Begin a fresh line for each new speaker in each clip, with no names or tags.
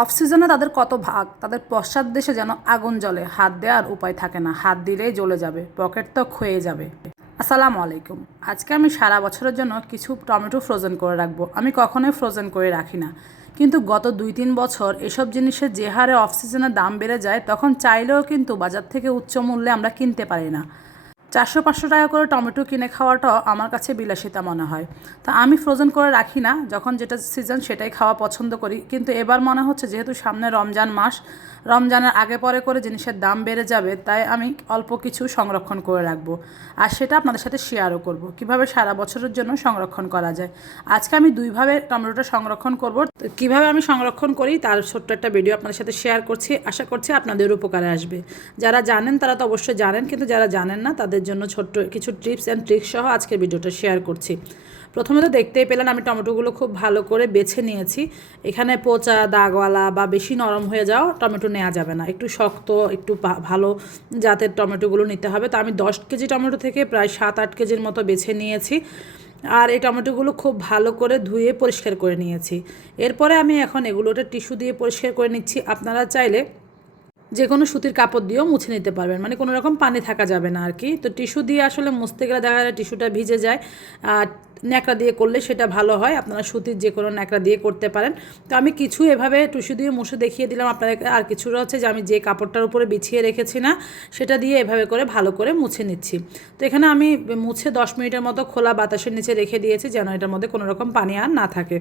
Of সিজনে তাদের কত ভাগ? তাদের পশ্চাৎ দেশে যেন আগুন জ্বলে। হাত দেওয়ার উপায় থাকে না। হাত দিলেই জ্বলে যাবে। পকেট তো ক্ষয়ে যাবে। আসসালামু আলাইকুম। আজকে আমি সারা বছরের জন্য কিছু টমেটো ফ্রোজেন করে রাখব। আমি কখনোই ফ্রোজেন করে রাখি না। কিন্তু গত দুই তিন বছর এসব জিনিসের যে হারে অফ সিজনে দাম বেড়ে যায়, তখন চাইলেও কিন্তু বাজার থেকে উচ্চ মূল্যে আমরা কিনতে পারি না। চারশো পাঁচশো টাকা করে টমেটো কিনে খাওয়াটাও আমার কাছে বিলাসিতা মনে হয়। তা আমি ফ্রোজেন করে রাখি না, যখন যেটা সিজন সেটাই খাওয়া পছন্দ করি। কিন্তু এবার মনে হচ্ছে যেহেতু সামনে রমজান মাস, রমজানের আগে পরে করে জিনিসের দাম বেড়ে যাবে, তাই আমি অল্প কিছু সংরক্ষণ করে রাখব। আর সেটা আপনাদের সাথে শেয়ারও করব, কীভাবে সারা বছরের জন্য সংরক্ষণ করা যায়। আজকে আমি দুইভাবে টমেটোটা সংরক্ষণ করব। কীভাবে আমি সংরক্ষণ করি, তার ছোট্ট একটা ভিডিও আপনাদের সাথে শেয়ার করছি। আশা করছি আপনাদের উপকারে আসবে। যারা জানেন তারা তো অবশ্যই জানেন, কিন্তু যারা জানেন না তাদের জন্য ছোট্ট কিছু টিপস অ্যান্ড ট্রিক্স সহ আজকের ভিডিওটা শেয়ার করছি। প্রথমে তো দেখতেই পেলেন আমি টমেটোগুলো খুব ভালো করে বেছে নিয়েছি। এখানে পচা, দাগওয়ালা বা বেশি নরম হয়ে যাও টমেটো নেওয়া যাবে না। একটু শক্ত, একটু ভালো জাতের টমেটোগুলো নিতে হবে। তো আমি দশ কেজি টমেটো থেকে প্রায় সাত, আট কেজির মতো বেছে নিয়েছি। আর এই টমেটোগুলো খুব ভালো করে ধুয়ে পরিষ্কার করে নিয়েছি। এরপরে আমি এখন এগুলোটা টিস্যু দিয়ে পরিষ্কার করে নিচ্ছি। আপনারা চাইলে যে কোনো সুতির কাপড় দিয়েও মুছে নিতে পারবেন। মানে কোনো রকম পানি থাকা যাবে না আর কি। তো টিস্যু দিয়ে আসলে মুছতে গেলে দেখা যায় টিস্যুটা ভিজে যায়। আর ন্যাকড়া দিয়ে করলে সেটা ভালো হয়। আপনারা সুতির যে কোনো ন্যাকড়া দিয়ে করতে পারেন। তো আমি কিছু এভাবে টিস্যু দিয়ে মুছে দেখিয়ে দিলাম আপনাদেরকে আর কিছুটা হচ্ছে যে আমি যে কাপড়টার উপরে বিছিয়ে রেখেছি না, সেটা দিয়ে এভাবে করে ভালো করে মুছে নিচ্ছি। তো এখানে আমি মুছে দশ মিনিটের মতো খোলা বাতাসের নিচে রেখে দিয়েছি যেন এটার মধ্যে কোনো রকম পানি আর না থাকে।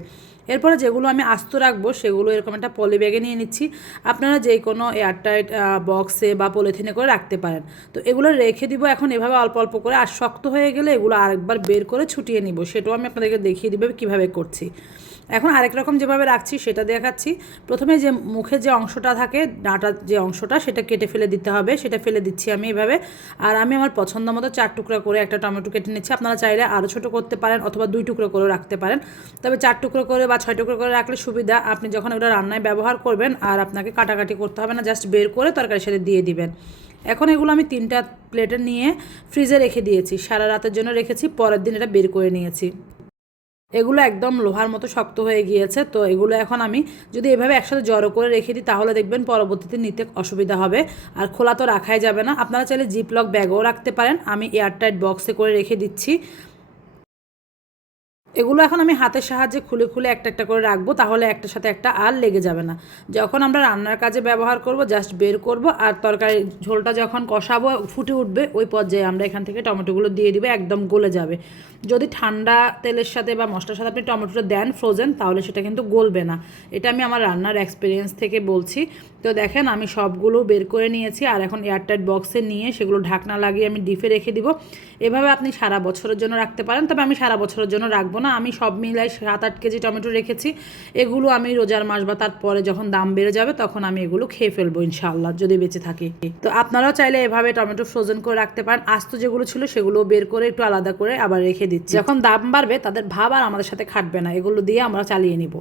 এরপরে যেগুলো আমি আস্ত রাখব, সেগুলো এরকম একটা পলি ব্যাগে নিয়ে নিচ্ছি। আপনারা যে কোনো এয়ারটাইট বক্সে বা পলিথিনে করে রাখতে পারেন। তো এগুলো রেখে দিব। এখন এভাবে অল্প অল্প করে আর শক্ত হয়ে গেলে এগুলো আরেকবার বের করে ছুটিয়ে নিব। সেটাও আমি আপনাদেরকে দেখিয়ে দিব কীভাবে করছি। এখন আরেক রকম যেভাবে রাখছি সেটা দেখাচ্ছি। প্রথমে যে মুখে যে অংশটা থাকে ডাঁটার যে অংশটা, সেটা কেটে ফেলে দিতে হবে। সেটা ফেলে দিচ্ছি আমি এভাবে। আর আমি আমার পছন্দ মতো চার টুকরা করে একটা টমেটো কেটে নিচ্ছি। আপনারা চাইলে আরও ছোটো করতে পারেন অথবা দুই টুকরো করেও রাখতে পারেন। তবে চার টুকরো করে বা ছয় টুকরো করে রাখলে সুবিধা, আপনি যখন ওটা রান্নায় ব্যবহার করবেন আর আপনাকে কাটাকাটি করতে হবে না, জাস্ট বের করে তরকারির সাথে দিয়ে দিবেন। এখন এগুলো আমি তিনটা প্লেটে নিয়ে ফ্রিজে রেখে দিয়েছি। সারা রাতের জন্য রেখেছি, পরের দিন এটা বের করে নিয়েছি। এগুলো একদম লোহার মতো শক্ত হয়ে গিয়েছে, তো এগুলো এখন আমি যদি এভাবে একসাথে জড়ো করে রেখে দিই, তাহলে দেখবেন পরবর্তীতে নিতে অসুবিধা হবে। আর খোলা তো রাখাই যাবে না। আপনারা চাইলে জিপলক ব্যাগও রাখতে পারেন। আমি এয়ারটাইট বক্সে করে রেখে দিচ্ছি। এগুলো এখন আমি হাতের সাহায্যে খুলে খুলে একটা একটা করে রাখব, তাহলে একটার সাথে একটা আর লেগে যাবে না। যখন আমরা রান্নার কাজে ব্যবহার করব জাস্ট বের করব আর তরকারি ঝোলটা যখন কষাবো, ফুটে উঠবে, ওই পর্যায়ে আমরা এখান থেকে টমেটোগুলো দিয়ে দিব, একদম গলে যাবে। যদি ঠান্ডা তেলের সাথে বা মশলার সাথে আপনি টমেটোটা দেন ফ্রোজেন তাহলে সেটা কিন্তু গলবে না। এটা আমি আমার রান্নার এক্সপিরিয়েন্স থেকে বলছি। তো দেখেন, আমি সবগুলো বের করে নিয়েছি আর এখন এয়ারটাইট বক্সে নিয়ে সেগুলো ঢাকনা লাগিয়ে আমি ডিপে রেখে দিব। এভাবে আপনি সারা বছরের জন্য রাখতে পারেন, তবে আমি সারা বছরের জন্য রাখব না। আমি সব মিলাই সাত আট কেজি টমেটো রেখেছি। এগুলো আমি রোজার মাস বা তারপরে যখন দাম বেড়ে যাবে তখন আমি এগুলো খেয়ে ফেলব ইনশাআল্লাহ, যদি বেঁচে থাকি। তো আপনারাও চাইলে এভাবে টমেটো ফ্রোজেন করে রাখতে পারেন। আস্ত যেগুলো ছিল সেগুলো বের করে একটু আলাদা করে আবার রেখে দিচ্ছি। যখন দাম বাড়বে, তাদের ভাব আর আমাদের সাথে খাটবে না। এগুলো দিয়ে আমরা চালিয়ে নিব।